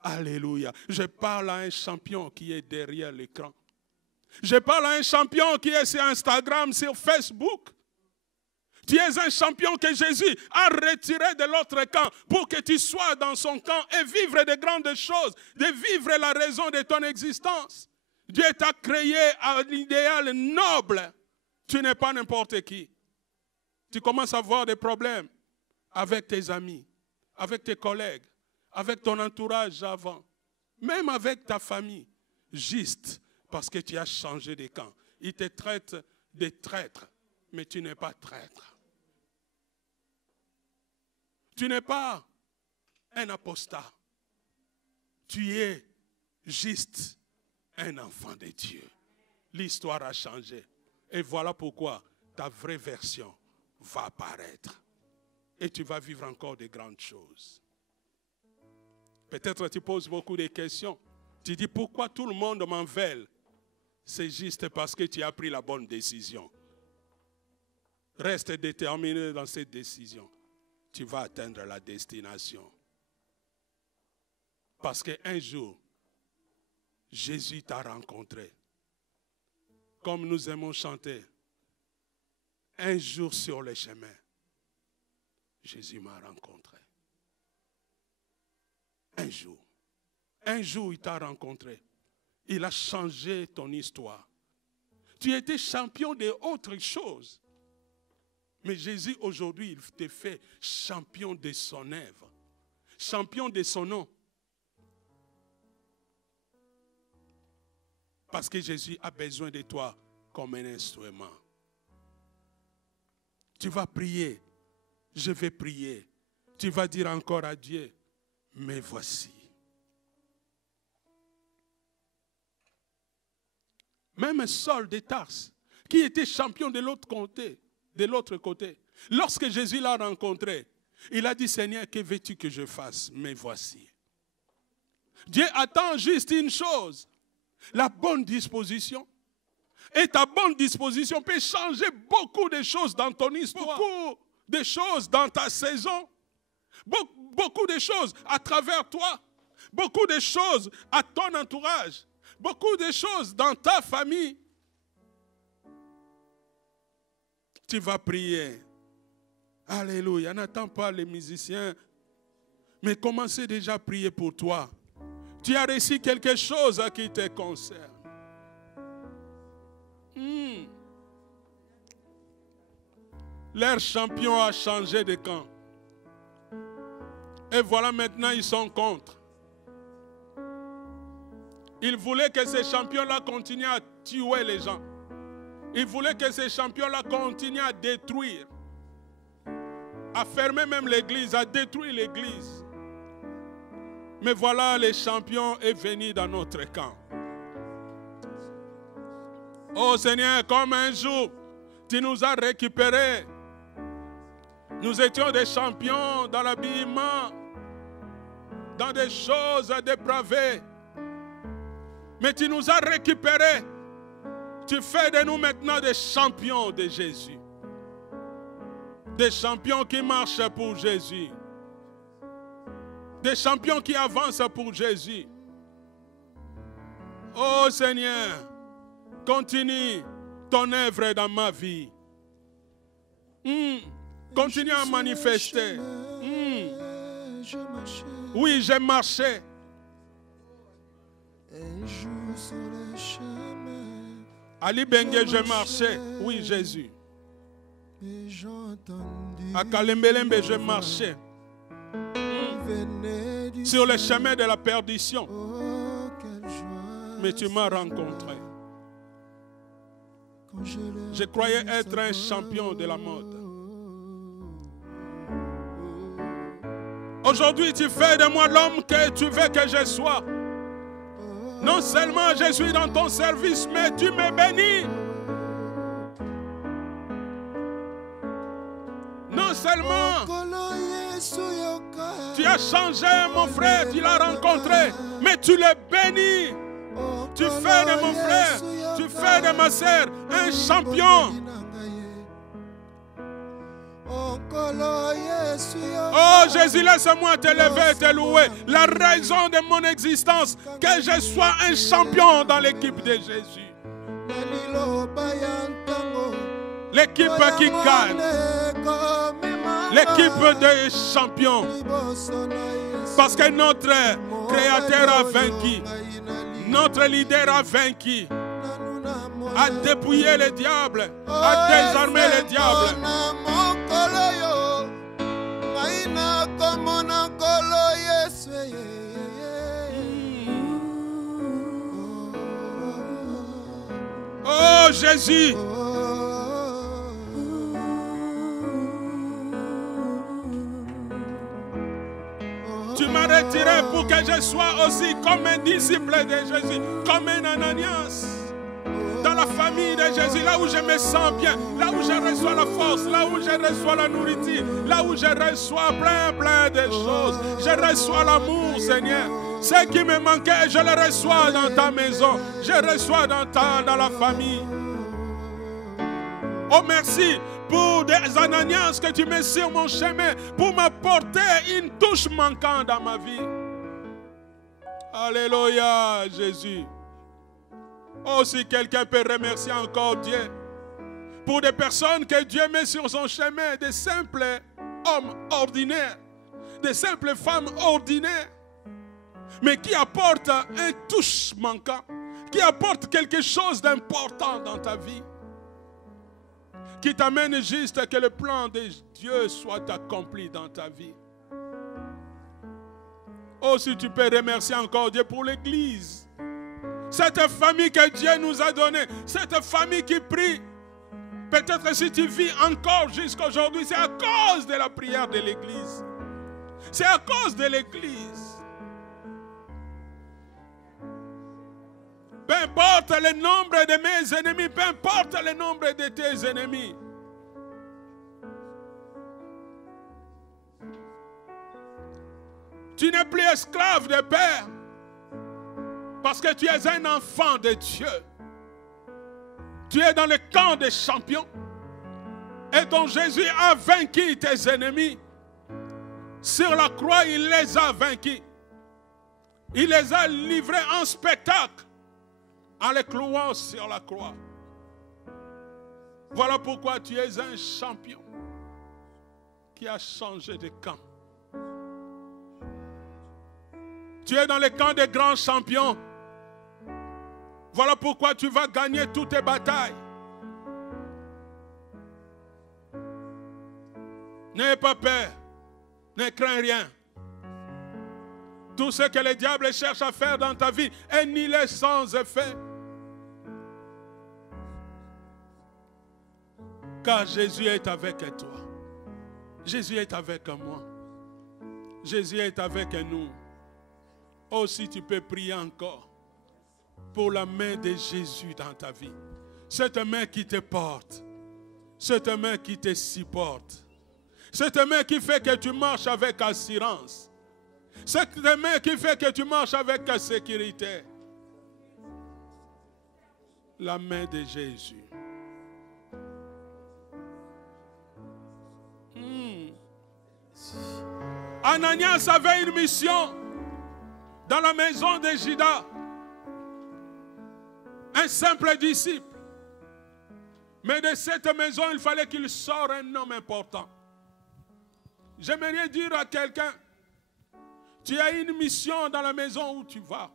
Alléluia. Je parle à un champion qui est derrière l'écran. Je parle à un champion qui est sur Instagram, sur Facebook. Tu es un champion que Jésus a retiré de l'autre camp pour que tu sois dans son camp et vivre de grandes choses, de vivre la raison de ton existence. Dieu t'a créé à l'idéal noble. Tu n'es pas n'importe qui. Tu commences à avoir des problèmes avec tes amis, avec tes collègues, avec ton entourage avant, même avec ta famille, juste parce que tu as changé de camp. Ils te traitent de traître, mais tu n'es pas traître. Tu n'es pas un apostat. Tu es juste un enfant de Dieu. L'histoire a changé. Et voilà pourquoi ta vraie version va apparaître. Et tu vas vivre encore de grandes choses. Peut-être tu poses beaucoup de questions. Tu dis pourquoi tout le monde m'en veut? C'est juste parce que tu as pris la bonne décision. Reste déterminé dans cette décision. Tu vas atteindre la destination. Parce qu'un jour, Jésus t'a rencontré. Comme nous aimons chanter, un jour sur le chemin, Jésus m'a rencontré. Un jour il t'a rencontré. Il a changé ton histoire. Tu étais champion d'autre chose. Mais Jésus aujourd'hui, il te fait champion de son œuvre. Champion de son nom. Parce que Jésus a besoin de toi comme un instrument. Tu vas prier. Je vais prier. Tu vas dire encore à Dieu, mais voici. Même Saul de Tarse, qui était champion de l'autre côté, lorsque Jésus l'a rencontré, il a dit, Seigneur, que veux-tu que je fasse? Mais voici. Dieu attend juste une chose. La bonne disposition. Et ta bonne disposition peut changer beaucoup de choses dans ton histoire. Beaucoup de choses dans ta saison. Beaucoup de choses à travers toi. Beaucoup de choses à ton entourage. Beaucoup de choses dans ta famille. Tu vas prier. Alléluia. N'attends pas les musiciens. Mais commencez déjà à prier pour toi. Tu as reçu quelque chose qui te concerne. Leur champion a changé de camp. Et voilà maintenant ils sont contre. Ils voulaient que ces champions-là continuent à tuer les gens. Ils voulaient que ces champions-là continuent à détruire. À fermer même l'église, à détruire l'église. Mais voilà, le champion est venu dans notre camp. Oh Seigneur, comme un jour, tu nous as récupérés. Nous étions des champions dans l'habillement. dans des choses dépravées. Mais tu nous as récupérés. Tu fais de nous maintenant des champions de Jésus. Des champions qui marchent pour Jésus. Des champions qui avancent pour Jésus. Oh Seigneur, continue ton œuvre dans ma vie. Continue à manifester. Oui, j'ai marché. Ali Bengue, j'ai marché. Oui, Jésus. À Kalembelembe, j'ai marché. Sur le chemin de la perdition. Mais tu m'as rencontré. Je croyais être un champion de la mode. Aujourd'hui, tu fais de moi l'homme que tu veux que je sois. Non seulement je suis dans ton service, mais tu me bénis. Non seulement tu as changé mon frère, tu l'as rencontré, mais tu le bénis. Tu fais de mon frère, tu fais de ma sœur un champion. Oh Jésus, laisse-moi te lever et te louer. La raison de mon existence, que je sois un champion dans l'équipe de Jésus. L'équipe qui gagne. L'équipe des champions. Parce que notre Créateur a vaincu. Notre leader a vaincu. A dépouillé le diable. A désarmé le diable. Oh Jésus. Tu m'as retiré pour que je sois aussi comme un disciple de Jésus, comme un Ananias. Dans la famille de Jésus, là où je me sens bien, là où je reçois la force, là où je reçois la nourriture, là où je reçois plein de choses. Je reçois l'amour, Seigneur. Ce qui me manquait, je le reçois dans ta maison. Je reçois dans la famille. Oh merci pour des Ananias que tu mets sur mon chemin pour m'apporter une touche manquante dans ma vie. Alléluia, Jésus. Oh, si quelqu'un peut remercier encore Dieu pour des personnes que Dieu met sur son chemin, des simples hommes ordinaires, des simples femmes ordinaires, mais qui apportent un touche manquant, qui apportent quelque chose d'important dans ta vie, qui t'amène juste que le plan de Dieu soit accompli dans ta vie. Oh, si tu peux remercier encore Dieu pour l'Église. Cette famille que Dieu nous a donnée, cette famille qui prie. Peut-être si tu vis encore jusqu'à aujourd'hui, c'est à cause de la prière de l'Église. C'est à cause de l'Église. Peu importe le nombre de mes ennemis, peu importe le nombre de tes ennemis. Tu n'es plus esclave de père. Parce que tu es un enfant de Dieu. Tu es dans le camp des champions. Et ton Jésus a vaincu tes ennemis. Sur la croix, il les a vaincus. Il les a livrés en spectacle en les clouant sur la croix. Voilà pourquoi tu es un champion qui a changé de camp. Tu es dans le camp des grands champions. Voilà pourquoi tu vas gagner toutes tes batailles. N'aie pas peur. Ne crains rien. Tout ce que le diable cherche à faire dans ta vie est nulé sans effet. Car Jésus est avec toi. Jésus est avec moi. Jésus est avec nous. Oh, si tu peux prier encore pour la main de Jésus dans ta vie. Cette main qui te porte. Cette main qui te supporte. Cette main qui fait que tu marches avec assurance. Cette main qui fait que tu marches avec ta sécurité. La main de Jésus. Ananias avait une mission dans la maison de Judas. Un simple disciple. Mais de cette maison, il fallait qu'il sorte un homme important. J'aimerais dire à quelqu'un, tu as une mission dans la maison où tu vas.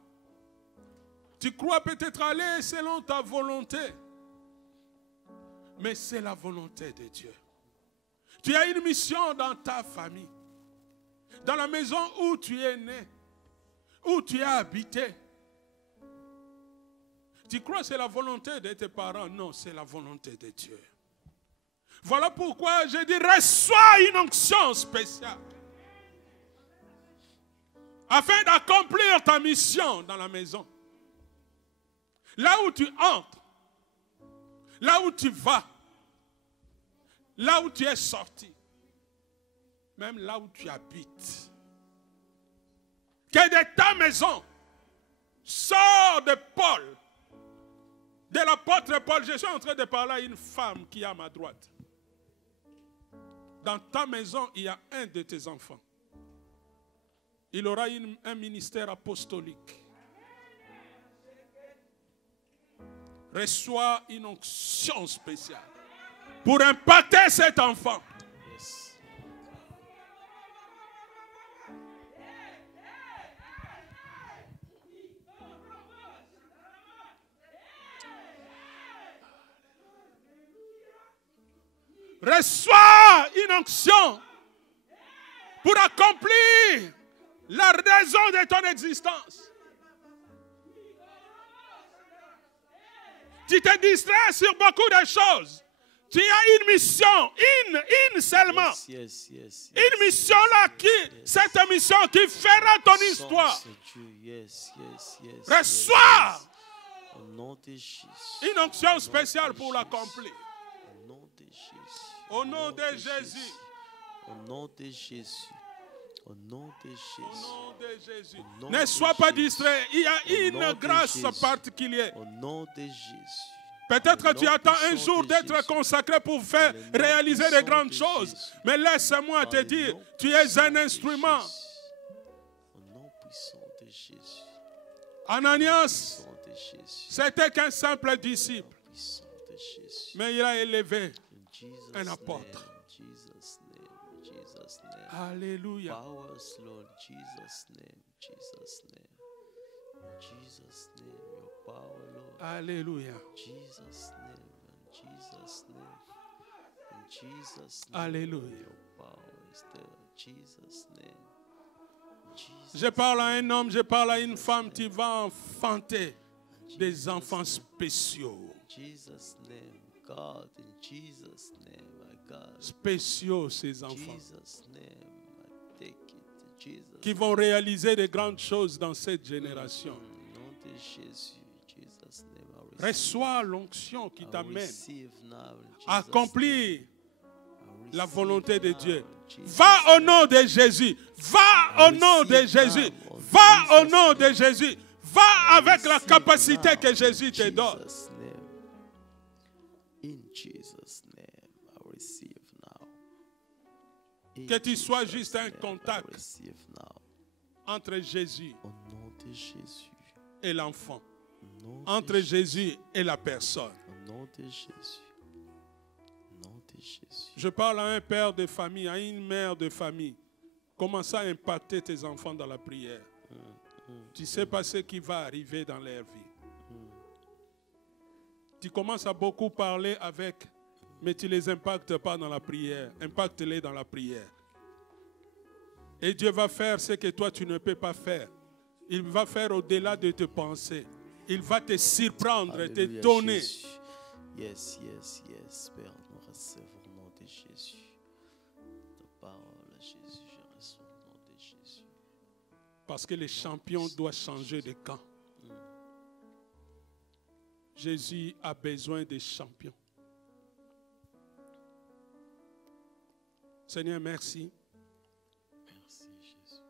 Tu crois peut-être aller selon ta volonté. Mais c'est la volonté de Dieu. Tu as une mission dans ta famille. Dans la maison où tu es né. Où tu as habité. Tu crois que c'est la volonté de tes parents? Non, c'est la volonté de Dieu. Voilà pourquoi je dis, reçois une onction spéciale. Afin d'accomplir ta mission dans la maison. Là où tu entres. Là où tu vas. Là où tu es sorti. Même là où tu habites. Que de ta maison sort de Paul. De l'apôtre Paul, je suis en train de parler à une femme qui est à ma droite. Dans ta maison, il y a un de tes enfants. Il aura un ministère apostolique. Reçois une onction spéciale pour impacter cet enfant. Yes. Reçois une onction pour accomplir la raison de ton existence. Tu te distrais sur beaucoup de choses. Tu as une mission, une seulement. Yes, yes, yes, yes. Une mission là, cette mission qui fera ton histoire. Yes, yes, yes, Reçois yes. Au nom de Jésus. une onction spéciale pour l'accomplir. Au nom de Jésus. Au nom de Jésus. Au nom de Jésus. Au nom de Au Jésus. nom de Jésus. Au nom Ne de sois pas Jésus. distrait. Il y a Au nom une de grâce Jésus. particulière. Au nom de Jésus. Peut-être Au que tu nom attends un puissant jour de d'être Jésus. consacré pour faire Dans le nom réaliser de puissant grandes de choses. Jésus. Mais laisse-moi Dans te le dire, nom tu es puissant un de instrument. Jésus. Au nom puissant de Jésus. Ananias, Puissant de Jésus. c'était qu'un simple disciple. Puissant de Jésus. Mais il a élevé In Jesus' un name, apôtre. Jesus' name, Jesus' name. Alléluia. Powers, Lord, Jesus' name, Jesus' name. Jesus' name, your power, Lord. Alléluia. Jesus' name, in Jesus' name. In Jesus' name, Alléluia. your power is there. Jesus' name. Jesus' Je parle à un homme, je parle à une femme qui va enfanter des enfants spéciaux. Jesus' name, God, in Jesus' name, my God. Spéciaux, ces enfants. Jesus' name, I take it. Jesus' Qui vont réaliser de grandes choses dans cette génération. Au nom de Jésus, Jesus' name, I receive. Reçois l'onction qui I t'amène receive now, in Jesus' à accomplir name. I la receive volonté de now, Dieu. in Jesus' Va au name. nom de Jésus. Va au nom de Jésus. Va au nom de Jésus. Va avec la capacité que Jésus te donne. Jesus' name. In Jesus' name, I receive now. In Que tu sois Jesus' juste un name, contact. I receive now. Entre Jésus Au nom de Jésus. et l'enfant. Au nom Entre de Jésus et la personne. Au nom de Jésus. Au nom de Jésus. Je parle à un père de famille, à une mère de famille. Commence à impacter tes enfants dans la prière. Tu ne sais pas ce qui va arriver dans leur vie. Tu commences à beaucoup parler avec, mais tu ne les impactes pas dans la prière. Impacte-les dans la prière. Et Dieu va faire ce que toi tu ne peux pas faire. Il va faire au-delà de tes pensées. Il va te surprendre, te Alléluia, donner. Jésus. Yes, yes, yes. Père, nous recevons au nom de Jésus. Ta parole, Jésus, je reçois au nom de Jésus. Parce que les champions doivent changer de camp. Jésus a besoin des champions. Seigneur, merci. Merci, Jésus.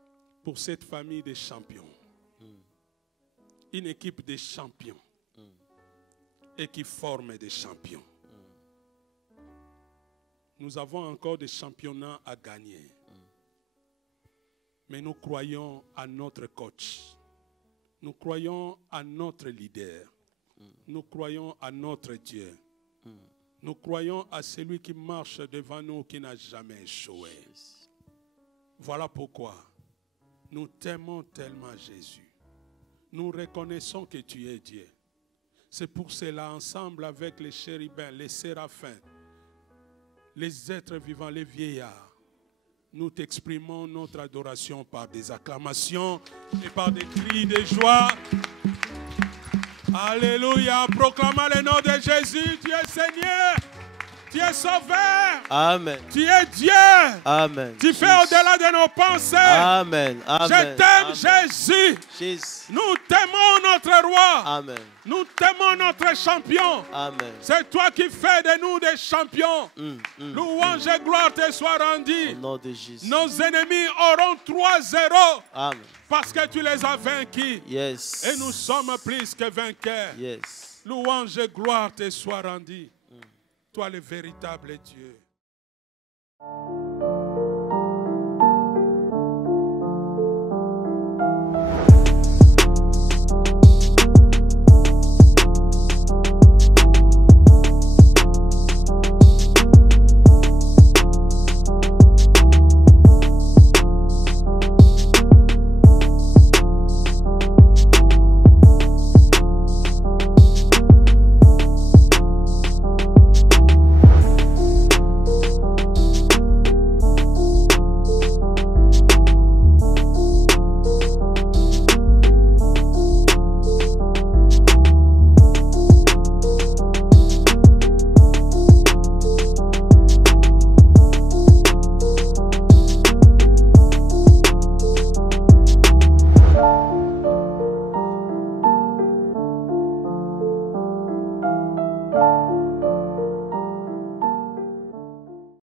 pour cette famille de champions. Une équipe de champions. Et qui forme des champions. Nous avons encore des championnats à gagner. Mais nous croyons à notre coach. Nous croyons à notre leader. Nous croyons à notre Dieu. Nous croyons à celui qui marche devant nous, qui n'a jamais échoué. Voilà pourquoi nous t'aimons tellement, Jésus. Nous reconnaissons que tu es Dieu. C'est pour cela, ensemble avec les chérubins, les séraphins, les êtres vivants, les vieillards, nous t'exprimons notre adoration par des acclamations et par des cris de joie. Alléluia. Proclamons le nom de Jésus. Tu es Seigneur. Tu es sauveur. Amen. Tu es Dieu. Amen. Tu fais au-delà de nos pensées. Amen. Amen. Je t'aime, Amen. Jésus. Jésus. Nous t'aimons, notre roi. Amen. Nous t'aimons, notre champion. Amen. C'est toi qui fais de nous des champions. Louange et gloire te soient rendues. Au nom de Jésus. Nos ennemis auront 3-0. Amen. Parce que tu les as vaincus. Yes. Et nous sommes plus que vainqueurs. Yes. Louange et gloire te soient rendues. Toi le véritable Dieu.